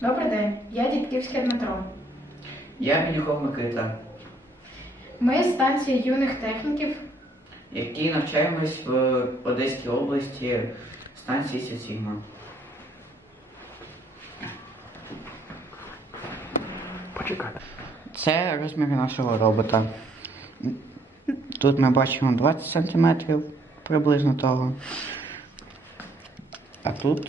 Добрий день, я Дідківське Дмитро. Я Мінюков Микита, Ми з станції юних техніків. який навчаємось в Одеській області станції Сіціма. Почекайте. Це розміри нашого робота. Тут ми бачимо 20 см приблизно того. А тут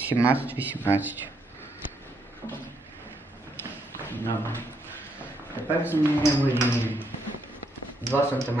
17-18. Добре. Тепер змінюємо лінію. 2 см.